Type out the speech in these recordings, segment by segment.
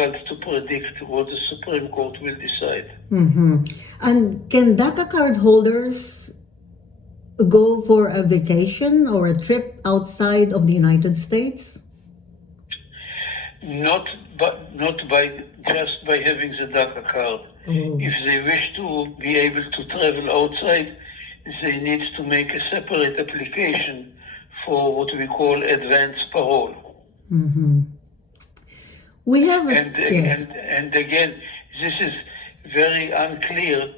difficult to predict what the Supreme Court will decide. Mm-hmm. And can DACA card holders go for a vacation or a trip outside of the United States? Not by just by having the DACA card. If they wish to be able to travel outside, they need to make a separate application for what we call advance parole. Mm-hmm. We have a and again, this is very unclear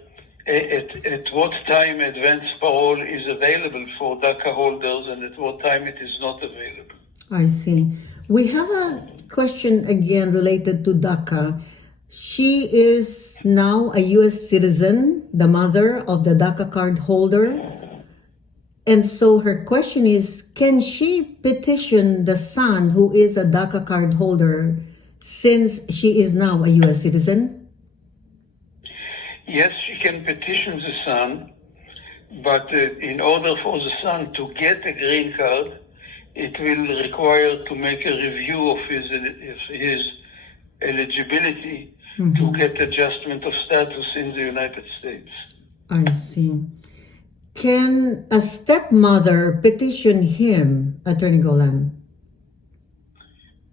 at what time advance parole is available for DACA holders and at what time it is not available. I see. We have a question again related to DACA. She is now a U.S. citizen, the mother of the DACA card holder. And so her question is, can she petition the son who is a DACA card holder since she is now a U.S. citizen? Yes, she can petition the son, but in order for the son to get a green card, it will require to make a review of his eligibility to get adjustment of status in the United States. I see. Can a stepmother petition him, Attorney Golan?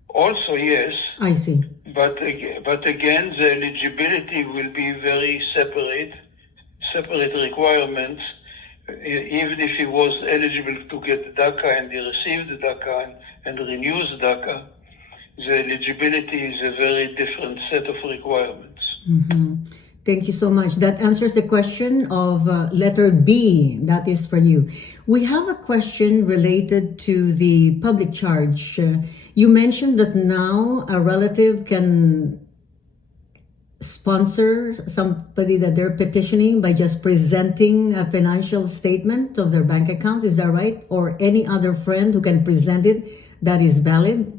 Also, yes. I see. But again, the eligibility will be very separate requirements. Even if he was eligible to get DACA and he received the DACA and renews DACA, the eligibility is a very different set of requirements. Mm-hmm. Thank you so much. That answers the question of letter B. That is for you. We have a question related to the public charge. You mentioned that now a relative can sponsor somebody that they're petitioning by just presenting a financial statement of their bank accounts. Is that right? Or any other friend who can present it that is valid?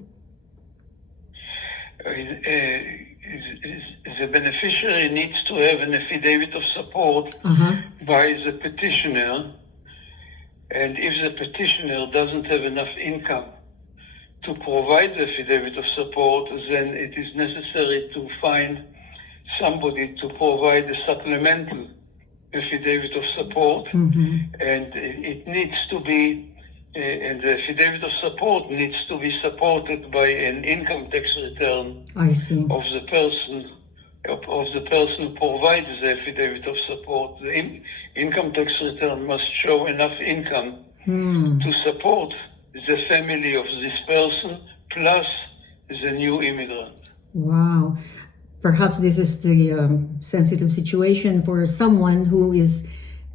The beneficiary needs to have an affidavit of support by the petitioner, and if the petitioner doesn't have enough income to provide the affidavit of support, then it is necessary to find somebody to provide a supplemental affidavit of support, and it needs to be, and the affidavit of support needs to be supported by an income tax return of the person who provides the affidavit of support. The income tax return must show enough income to support the family of this person plus the new immigrant. Wow. Perhaps this is the sensitive situation for someone who is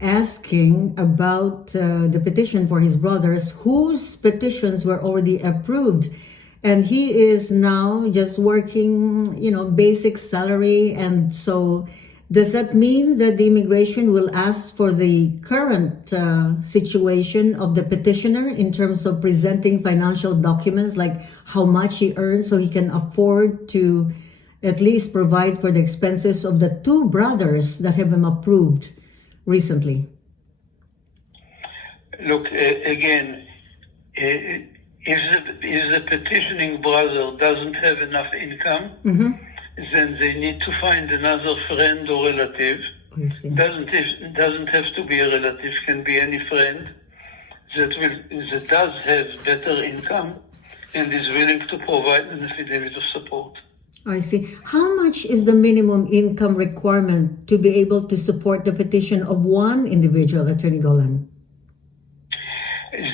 asking about the petition for his brothers whose petitions were already approved. And he is now just working, basic salary. And so does that mean that the immigration will ask for the current situation of the petitioner in terms of presenting financial documents, like how much he earns so he can afford to at least provide for the expenses of the two brothers that have been approved recently? Look, again, if the petitioning brother doesn't have enough income, then they need to find another friend or relative. Doesn't have to be a relative, can be any friend that does have better income and is willing to provide an affidavit of support. I see. How much is the minimum income requirement to be able to support the petition of one individual, Attorney Golan?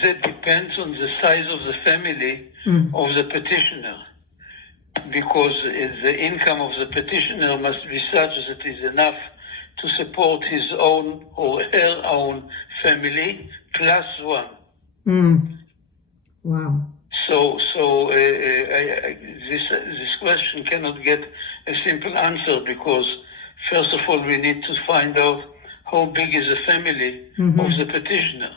That depends on the size of the family of the petitioner, because the income of the petitioner must be such that it is enough to support his own or her own family plus one. Wow. So this question cannot get a simple answer, because first of all we need to find out how big is the family of the petitioner.